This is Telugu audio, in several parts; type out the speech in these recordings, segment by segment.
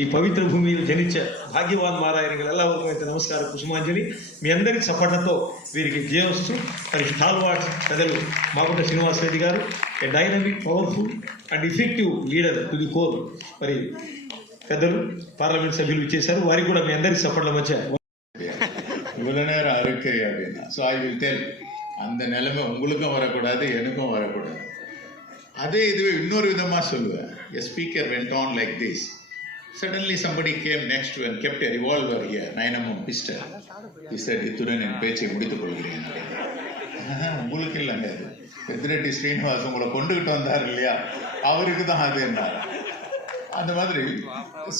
ఈ పవిత్ర భూమిలో జనించ భాగ్యవాన్ మారాయణగಳೆಲ್ಲ అయితే నమస్కారం కుసుమాంజలి. మీ అందరి చప్పట్లతో వీరికి జయవస్తు. మరి హాల్వాడ్ పెద్దలు మాగుంట శ్రీనివాస్ రెడ్డి గారు a dynamic, powerful and effective leader to the core. మరి పెద్దలు పార్లమెంట్ సభ్యులు ఇచ్చేశారు, వారికి కూడా మీ అందరి చప్పట్ల మధ్య இவ்வளவு நேரம் அறுக்கை அப்படின்னா. ஸோ ஐ வில் டெல், அந்த நிலைமை உங்களுக்கும் வரக்கூடாது, எனக்கும் வரக்கூடாது. அதே இதுவே இன்னொரு விதமாக சொல்லுவேன். A speaker went on like this. Suddenly somebody came next to and kept a revolver here, 9mm pistol. He said, இத்துடன் என் பேச்சை முடித்துக் கொள்கிறேன். உங்களுக்கு இல்லைங்க, அது பெத்திரெட்டி ஸ்ரீனிவாஸ் உங்களை கொண்டுகிட்டு வந்தார் இல்லையா, அவருக்கு தான் அது என்றார். அந்த மாதிரி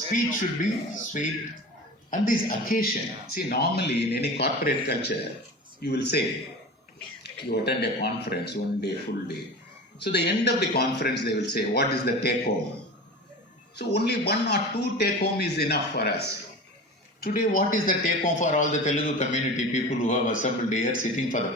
speech should be sweet. And this occasion, see, normally in any corporate culture, you will say, you attend a conference one day, full day. So the end of the conference, they will say, what is the take home? So only 1 or 2 take home is enough for us. Today, what is the take home for all the Telugu community people who have assembled here sitting for the